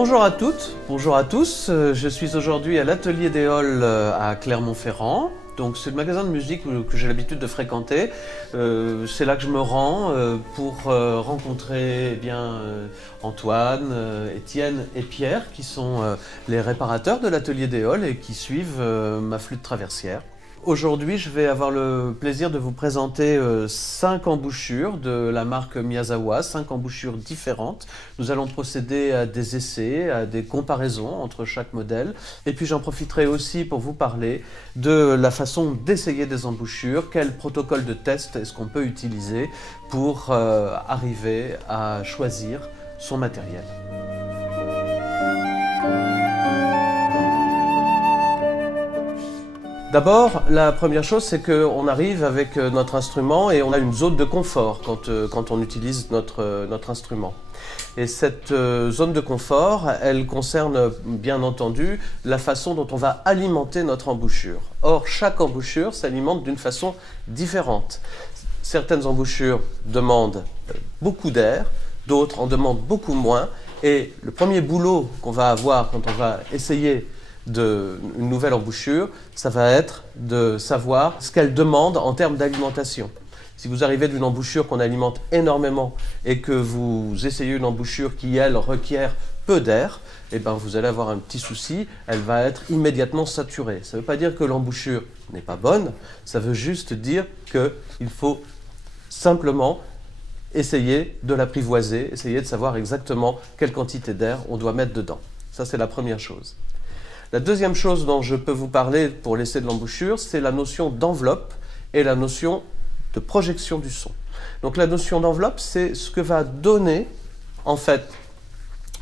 Bonjour à toutes, bonjour à tous. Je suis aujourd'hui à l'Atelier des Halles à Clermont-Ferrand. Donc c'est le magasin de musique que j'ai l'habitude de fréquenter. C'est là que je me rends pour rencontrer Antoine, Étienne et Pierre qui sont les réparateurs de l'Atelier des Halles et qui suivent ma flûte traversière. Aujourd'hui, je vais avoir le plaisir de vous présenter 5 embouchures de la marque Miyazawa, 5 embouchures différentes. Nous allons procéder à des essais, à des comparaisons entre chaque modèle. Et puis j'en profiterai aussi pour vous parler de la façon d'essayer des embouchures, quel protocole de test est-ce qu'on peut utiliser pour arriver à choisir son matériel. D'abord, la première chose, c'est qu'on arrive avec notre instrument et on a une zone de confort quand on utilise notre instrument. Et cette zone de confort, elle concerne bien entendu la façon dont on va alimenter notre embouchure. Or, chaque embouchure s'alimente d'une façon différente. Certaines embouchures demandent beaucoup d'air, d'autres en demandent beaucoup moins. Et le premier boulot qu'on va avoir quand on va essayer une nouvelle embouchure, ça va être de savoir ce qu'elle demande en termes d'alimentation. Si vous arrivez d'une embouchure qu'on alimente énormément et que vous essayez une embouchure qui, elle, requiert peu d'air, eh ben, vous allez avoir un petit souci, elle va être immédiatement saturée. Ça ne veut pas dire que l'embouchure n'est pas bonne, ça veut juste dire qu'il faut simplement essayer de l'apprivoiser, essayer de savoir exactement quelle quantité d'air on doit mettre dedans. Ça, c'est la première chose. La deuxième chose dont je peux vous parler pour l'essai de l'embouchure, c'est la notion d'enveloppe et la notion de projection du son. Donc la notion d'enveloppe, c'est ce que va donner en fait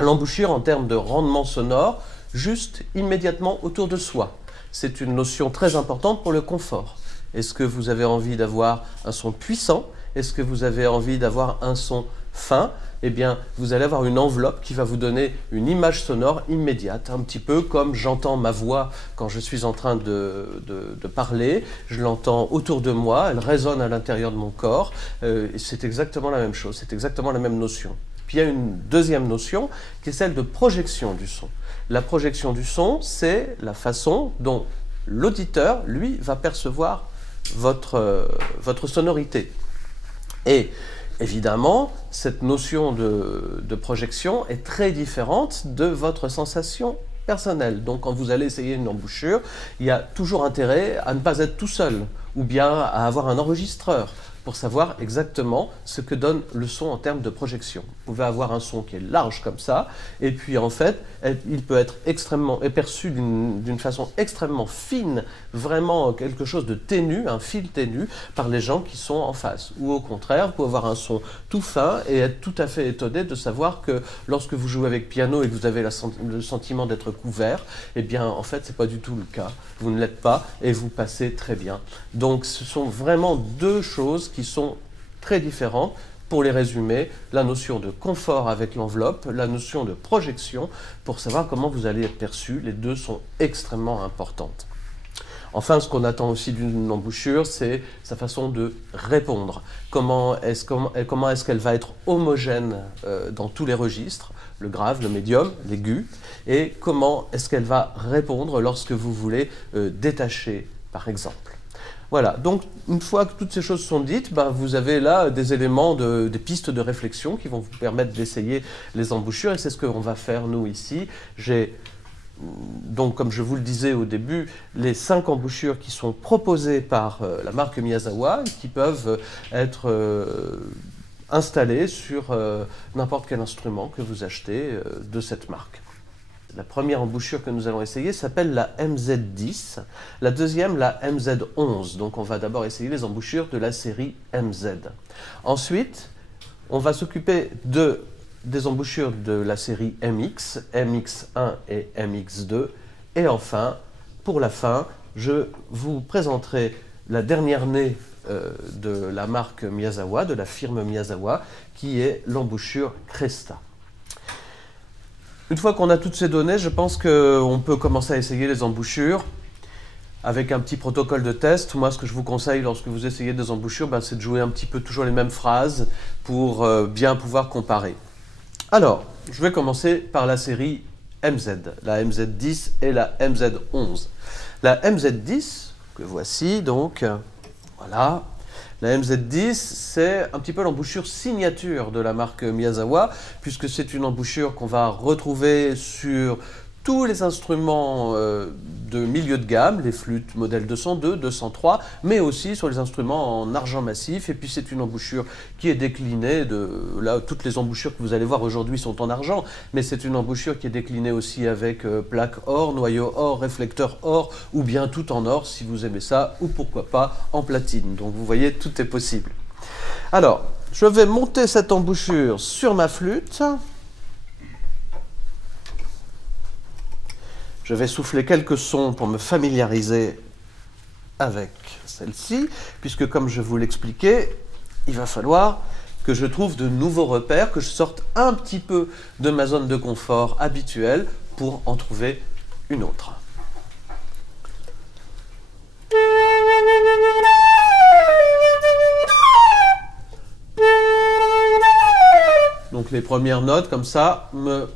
l'embouchure en termes de rendement sonore juste immédiatement autour de soi. C'est une notion très importante pour le confort. Est-ce que vous avez envie d'avoir un son puissant? Est-ce que vous avez envie d'avoir un son fin? Eh bien, vous allez avoir une enveloppe qui va vous donner une image sonore immédiate, un petit peu comme j'entends ma voix quand je suis en train de parler, je l'entends autour de moi, elle résonne à l'intérieur de mon corps, et c'est exactement la même chose, c'est exactement la même notion. Puis il y a une deuxième notion qui est celle de projection du son. La projection du son, c'est la façon dont l'auditeur, lui, va percevoir votre sonorité. Et évidemment, cette notion de projection est très différente de votre sensation personnelle. Donc quand vous allez essayer une embouchure, il y a toujours intérêt à ne pas être tout seul, ou bien à avoir un enregistreur pour savoir exactement ce que donne le son en termes de projection. Vous pouvez avoir un son qui est large comme ça, et puis en fait, il peut être perçu d'une façon extrêmement fine, vraiment quelque chose de ténu, un fil ténu, par les gens qui sont en face. Ou au contraire, vous pouvez avoir un son tout fin et être tout à fait étonné de savoir que lorsque vous jouez avec piano et que vous avez le sentiment d'être couvert, eh bien en fait, c'est pas du tout le cas. Vous ne l'êtes pas et vous passez très bien. Donc ce sont vraiment deux choses qui sont très différentes. Pour les résumer, la notion de confort avec l'enveloppe, la notion de projection, pour savoir comment vous allez être perçu, les deux sont extrêmement importantes. Enfin, ce qu'on attend aussi d'une embouchure, c'est sa façon de répondre. Comment est-ce qu'elle va être homogène dans tous les registres, le grave, le médium, l'aigu, et comment est-ce qu'elle va répondre lorsque vous voulez détacher, par exemple. Voilà, donc une fois que toutes ces choses sont dites, vous avez là des éléments, des pistes de réflexion qui vont vous permettre d'essayer les embouchures, et c'est ce qu'on va faire nous ici. J'ai donc, comme je vous le disais au début, les 5 embouchures qui sont proposées par la marque Miyazawa et qui peuvent être installées sur n'importe quel instrument que vous achetez de cette marque. La première embouchure que nous allons essayer s'appelle la MZ10, la deuxième la MZ11. Donc on va d'abord essayer les embouchures de la série MZ. Ensuite, on va s'occuper des embouchures de la série MX, MX1 et MX2. Et enfin, pour la fin, je vous présenterai la dernière née de la marque Miyazawa, de la firme Miyazawa, qui est l'embouchure Cresta. Une fois qu'on a toutes ces données, je pense qu'on peut commencer à essayer les embouchures avec un petit protocole de test. Moi, ce que je vous conseille lorsque vous essayez des embouchures, c'est de jouer un petit peu toujours les mêmes phrases pour bien pouvoir comparer. Alors, je vais commencer par la série MZ, la MZ10 et la MZ11. La MZ10, que voici donc, voilà. La MZ10, c'est un petit peu l'embouchure signature de la marque Miyazawa, puisque c'est une embouchure qu'on va retrouver sur tous les instruments de milieu de gamme, les flûtes modèle 202, 203, mais aussi sur les instruments en argent massif. Et puis c'est une embouchure qui est déclinée, là toutes les embouchures que vous allez voir aujourd'hui sont en argent, mais c'est une embouchure qui est déclinée aussi avec plaque or, noyau or, réflecteur or, ou bien tout en or si vous aimez ça, ou pourquoi pas en platine. Donc vous voyez, tout est possible. Alors, je vais monter cette embouchure sur ma flûte. Je vais souffler quelques sons pour me familiariser avec celle-ci, puisque comme je vous l'expliquais, il va falloir que je trouve de nouveaux repères, que je sorte un petit peu de ma zone de confort habituelle pour en trouver une autre. Donc les premières notes comme ça me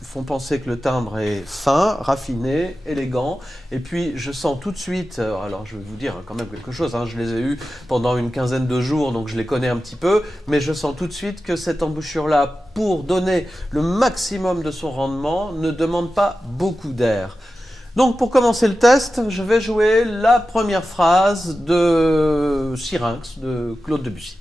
font penser que le timbre est fin, raffiné, élégant, et puis je sens tout de suite, alors je vais vous dire quand même quelque chose, hein, je les ai eus pendant une quinzaine de jours, donc je les connais un petit peu, mais je sens tout de suite que cette embouchure-là, pour donner le maximum de son rendement, ne demande pas beaucoup d'air. Donc pour commencer le test, je vais jouer la première phrase de Syrinx de Claude Debussy.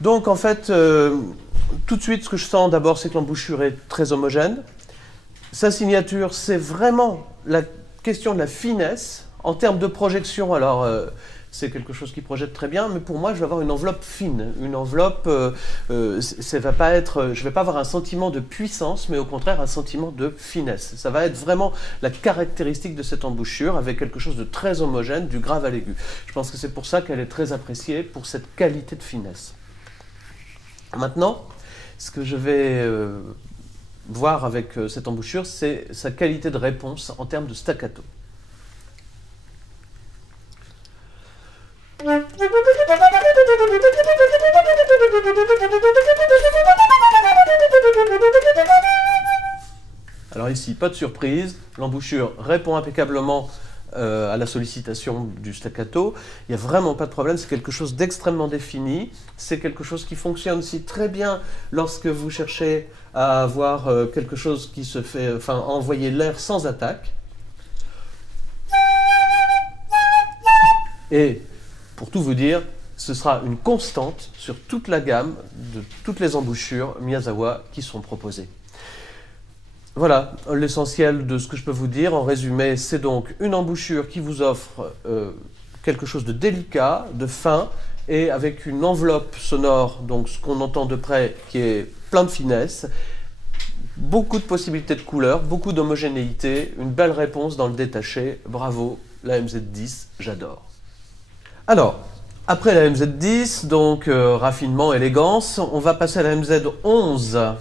Donc en fait, tout de suite, ce que je sens d'abord, c'est que l'embouchure est très homogène. Sa signature, c'est vraiment la question de la finesse. En termes de projection, alors c'est quelque chose qui projette très bien, mais pour moi, je vais avoir une enveloppe fine. Une enveloppe, ça va pas être, je ne vais pas avoir un sentiment de puissance, mais au contraire un sentiment de finesse. Ça va être vraiment la caractéristique de cette embouchure, avec quelque chose de très homogène, du grave à l'aigu. Je pense que c'est pour ça qu'elle est très appréciée, pour cette qualité de finesse. Maintenant, ce que je vais voir avec cette embouchure, c'est sa qualité de réponse en termes de staccato. Alors ici, pas de surprise, l'embouchure répond impeccablement à la sollicitation du staccato. Il n'y a vraiment pas de problème, c'est quelque chose d'extrêmement défini, c'est quelque chose qui fonctionne aussi très bien lorsque vous cherchez à avoir quelque chose qui se fait, enfin, envoyer l'air sans attaque. Et pour tout vous dire, ce sera une constante sur toute la gamme de toutes les embouchures Miyazawa qui sont proposées. Voilà l'essentiel de ce que je peux vous dire. En résumé, c'est donc une embouchure qui vous offre quelque chose de délicat, de fin, et avec une enveloppe sonore, donc ce qu'on entend de près, qui est plein de finesse, beaucoup de possibilités de couleurs, beaucoup d'homogénéité, une belle réponse dans le détaché. Bravo, la MZ10, j'adore. Alors, après la MZ10, donc raffinement, élégance, on va passer à la MZ11.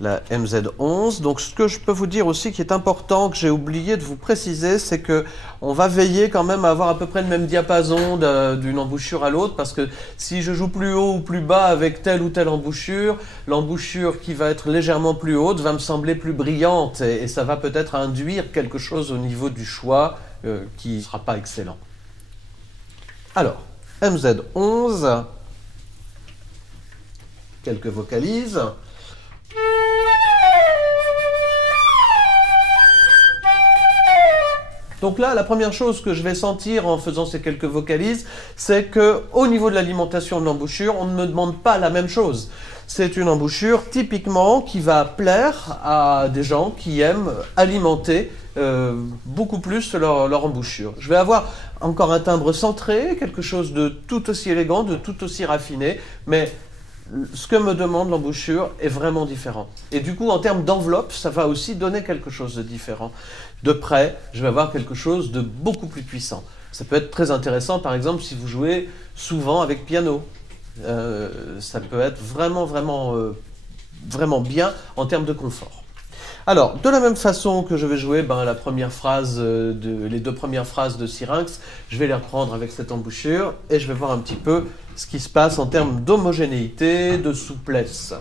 La MZ11. Donc ce que je peux vous dire aussi qui est important, que j'ai oublié de vous préciser, c'est que on va veiller quand même à avoir à peu près le même diapason d'une embouchure à l'autre, parce que si je joue plus haut ou plus bas avec telle ou telle embouchure, l'embouchure qui va être légèrement plus haute va me sembler plus brillante, et ça va peut-être induire quelque chose au niveau du choix qui ne sera pas excellent. Alors, MZ11, quelques vocalises. Donc là, la première chose que je vais sentir en faisant ces quelques vocalises, c'est qu'au niveau de l'alimentation de l'embouchure, on ne me demande pas la même chose. C'est une embouchure typiquement qui va plaire à des gens qui aiment alimenter beaucoup plus leur embouchure. Je vais avoir encore un timbre centré, quelque chose de tout aussi élégant, de tout aussi raffiné, mais ce que me demande l'embouchure est vraiment différent. Et du coup, en termes d'enveloppe, ça va aussi donner quelque chose de différent. De près, je vais avoir quelque chose de beaucoup plus puissant. Ça peut être très intéressant, par exemple, si vous jouez souvent avec piano. Ça peut être vraiment bien en termes de confort. Alors, de la même façon que je vais jouer la première phrase les deux premières phrases de Syrinx, je vais les reprendre avec cette embouchure et je vais voir un petit peu ce qui se passe en termes d'homogénéité, de souplesse.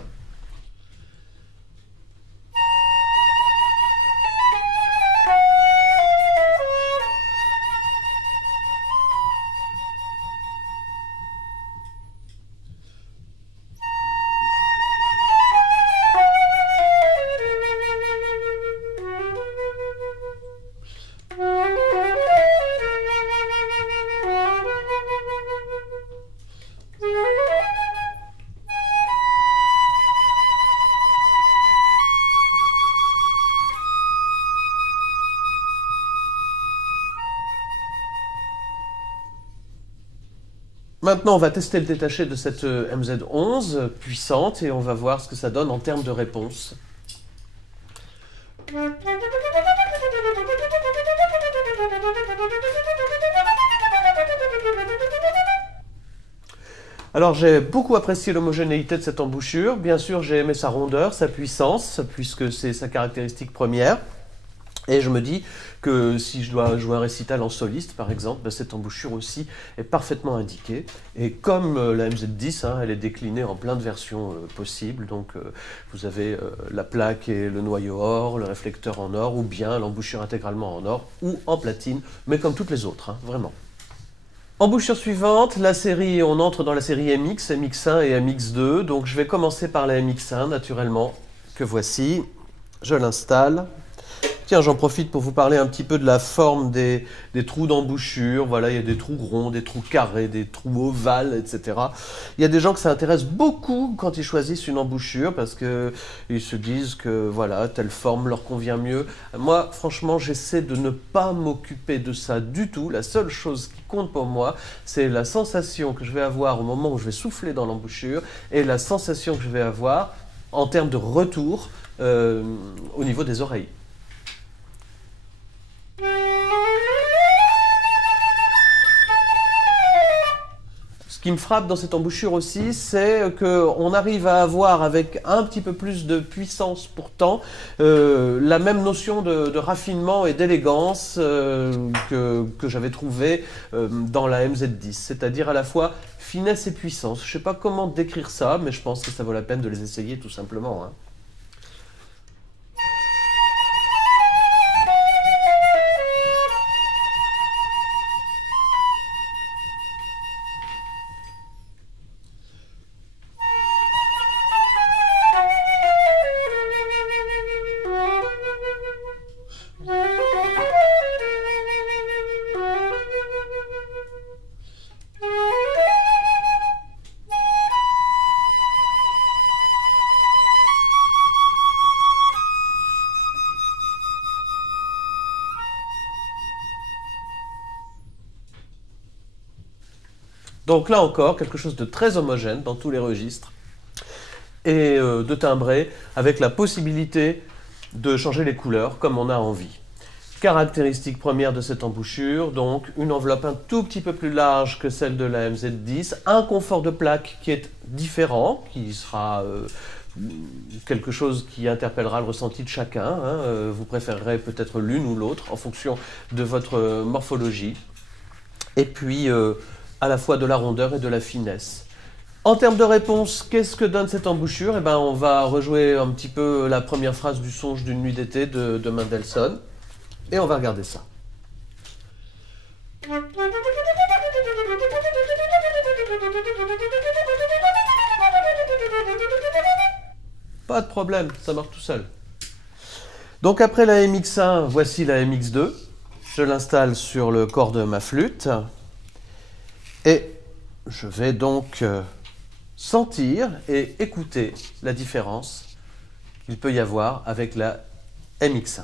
Maintenant, on va tester le détaché de cette MZ11 puissante et on va voir ce que ça donne en termes de réponse. Alors j'ai beaucoup apprécié l'homogénéité de cette embouchure. Bien sûr, j'ai aimé sa rondeur, sa puissance, puisque c'est sa caractéristique première. Et je me dis que si je dois jouer un récital en soliste, par exemple, cette embouchure aussi est parfaitement indiquée. Et comme la MZ10, elle est déclinée en plein de versions possibles. Donc vous avez la plaque et le noyau or, le réflecteur en or, ou bien l'embouchure intégralement en or, ou en platine, mais comme toutes les autres, vraiment. Embouchure suivante, la série, on entre dans la série MX, MX1 et MX2. Donc je vais commencer par la MX1, naturellement, que voici. Je l'installe. Tiens, j'en profite pour vous parler un petit peu de la forme des trous d'embouchure. Voilà, il y a des trous ronds, des trous carrés, des trous ovales, etc. Il y a des gens que ça intéresse beaucoup quand ils choisissent une embouchure parce qu'ils se disent que voilà, telle forme leur convient mieux. Moi, franchement, j'essaie de ne pas m'occuper de ça du tout. La seule chose qui compte pour moi, c'est la sensation que je vais avoir au moment où je vais souffler dans l'embouchure et la sensation que je vais avoir en termes de retour au niveau des oreilles. Ce qui me frappe dans cette embouchure aussi, c'est qu'on arrive à avoir avec un petit peu plus de puissance pourtant la même notion de raffinement et d'élégance que j'avais trouvé dans la MZ10, c'est-à-dire à la fois finesse et puissance. Je ne sais pas comment décrire ça, mais je pense que ça vaut la peine de les essayer tout simplement. Donc là encore, quelque chose de très homogène dans tous les registres et de timbrer avec la possibilité de changer les couleurs comme on a envie. Caractéristique première de cette embouchure, donc une enveloppe un tout petit peu plus large que celle de la MZ10, un confort de plaque qui est différent, qui sera quelque chose qui interpellera le ressenti de chacun. Vous préférerez peut-être l'une ou l'autre en fonction de votre morphologie. Et puis à la fois de la rondeur et de la finesse. En termes de réponse, qu'est-ce que donne cette embouchure? On va rejouer un petit peu la première phrase du Songe d'une nuit d'été de Mendelssohn. Et on va regarder ça. Pas de problème, ça marche tout seul. Donc après la MX1, voici la MX2. Je l'installe sur le corps de ma flûte et je vais donc sentir et écouter la différence qu'il peut y avoir avec la MX1.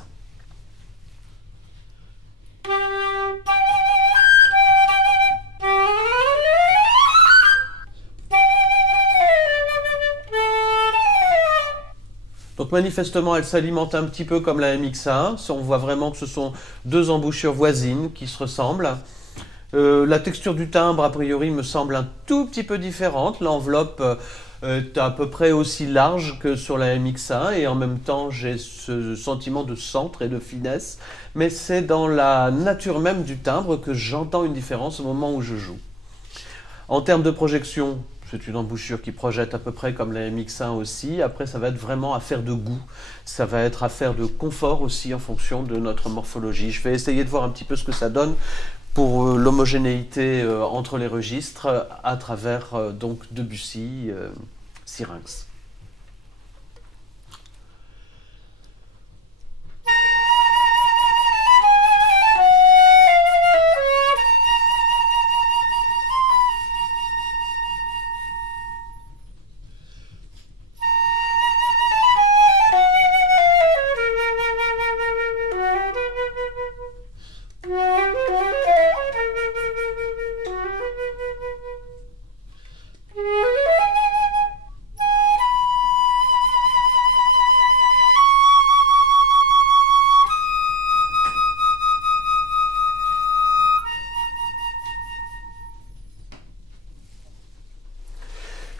Donc manifestement, elle s'alimente un petit peu comme la MX1. On voit vraiment que ce sont deux embouchures voisines qui se ressemblent. La texture du timbre, a priori, me semble un tout petit peu différente. L'enveloppe est à peu près aussi large que sur la MX1 et en même temps, j'ai ce sentiment de centre et de finesse. Mais c'est dans la nature même du timbre que j'entends une différence au moment où je joue. En termes de projection, c'est une embouchure qui projette à peu près comme la MX1 aussi. Après, ça va être vraiment affaire de goût. Ça va être affaire de confort aussi en fonction de notre morphologie. Je vais essayer de voir un petit peu ce que ça donne pour l'homogénéité entre les registres à travers donc Debussy, Syrinx.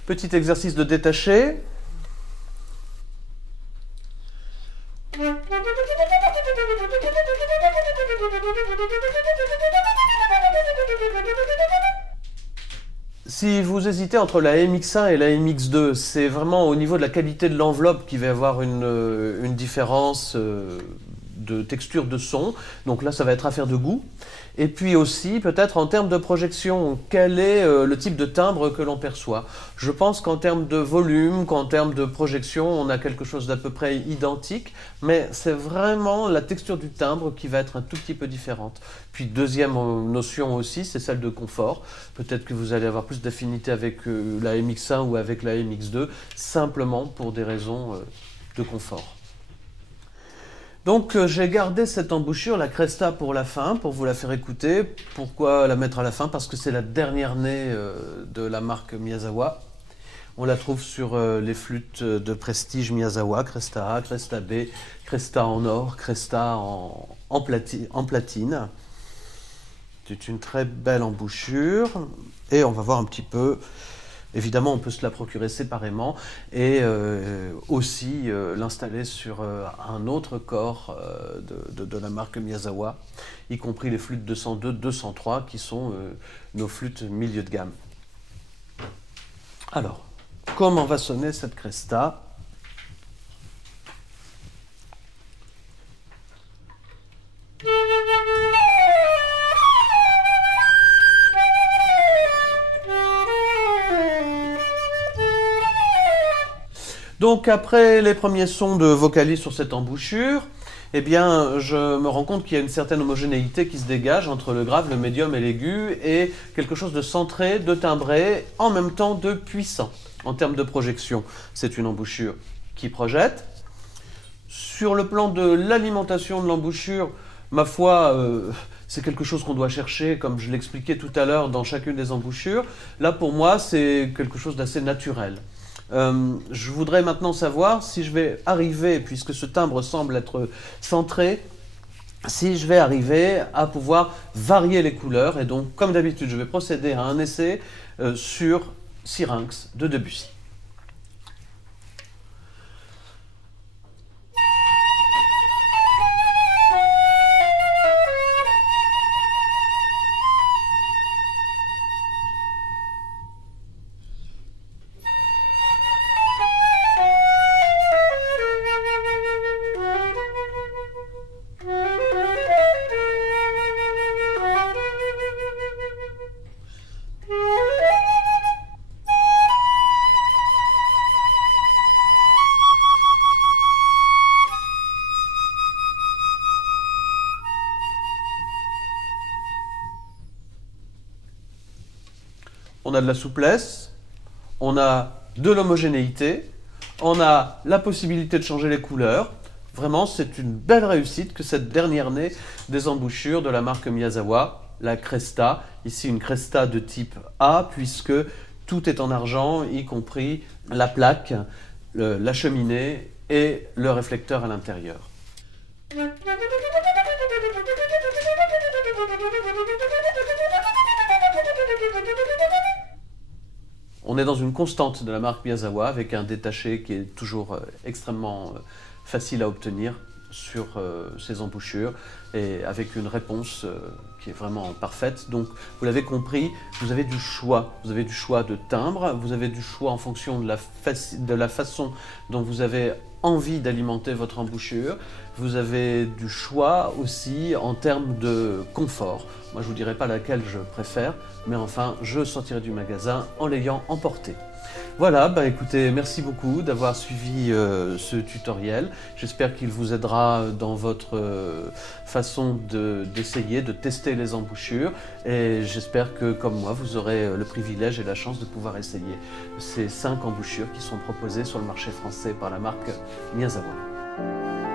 Petit exercice de détaché. Si vous hésitez entre la MX1 et la MX2, c'est vraiment au niveau de la qualité de l'enveloppe qu'il va y avoir une différence de texture de son. Donc là, ça va être affaire de goût. Et puis aussi, peut-être en termes de projection, quel est le type de timbre que l'on perçoit. Je pense qu'en termes de volume, qu'en termes de projection, on a quelque chose d'à peu près identique, mais c'est vraiment la texture du timbre qui va être un tout petit peu différente. Puis deuxième notion aussi, c'est celle de confort. Peut-être que vous allez avoir plus d'affinité avec la MX1 ou avec la MX2, simplement pour des raisons de confort. Donc j'ai gardé cette embouchure, la Cresta, pour la fin, pour vous la faire écouter. Pourquoi la mettre à la fin? Parce que c'est la dernière née de la marque Miyazawa. On la trouve sur les flûtes de prestige Miyazawa, Cresta A, Cresta B, Cresta en or, Cresta en platine. C'est une très belle embouchure. Et on va voir un petit peu... Évidemment, on peut se la procurer séparément et aussi l'installer sur un autre corps de la marque Miyazawa, y compris les flûtes 202, 203 qui sont nos flûtes milieu de gamme. Alors, comment va sonner cette Cresta ? Donc après les premiers sons de vocalises sur cette embouchure, eh bien, je me rends compte qu'il y a une certaine homogénéité qui se dégage entre le grave, le médium et l'aigu, et quelque chose de centré, de timbré, en même temps de puissant en termes de projection. C'est une embouchure qui projette. Sur le plan de l'alimentation de l'embouchure, ma foi, c'est quelque chose qu'on doit chercher, comme je l'expliquais tout à l'heure, dans chacune des embouchures. Là, pour moi, c'est quelque chose d'assez naturel. Je voudrais maintenant savoir si je vais arriver, puisque ce timbre semble être centré, si je vais arriver à pouvoir varier les couleurs. Et donc, comme d'habitude, je vais procéder à un essai sur Syrinx de Debussy. a de la souplesse, on a de l'homogénéité, on a la possibilité de changer les couleurs. Vraiment, c'est une belle réussite que cette dernière née des embouchures de la marque Miyazawa, la Cresta. Ici, une Cresta de type A, puisque tout est en argent, y compris la plaque, la cheminée et le réflecteur à l'intérieur. On est dans une constante de la marque Miyazawa avec un détaché qui est toujours extrêmement facile à obtenir sur ces embouchures et avec une réponse qui est vraiment parfaite. Donc vous l'avez compris, vous avez du choix. Vous avez du choix de timbre, vous avez du choix en fonction de la façon dont vous avez envie d'alimenter votre embouchure. Vous avez du choix aussi en termes de confort. Moi, je ne vous dirai pas laquelle je préfère, mais enfin, je sortirai du magasin en l'ayant emporté. Voilà, bah écoutez, merci beaucoup d'avoir suivi ce tutoriel. J'espère qu'il vous aidera dans votre façon d'essayer, de tester les embouchures. Et j'espère que, comme moi, vous aurez le privilège et la chance de pouvoir essayer ces 5 embouchures qui sont proposées sur le marché français par la marque Miyazawa.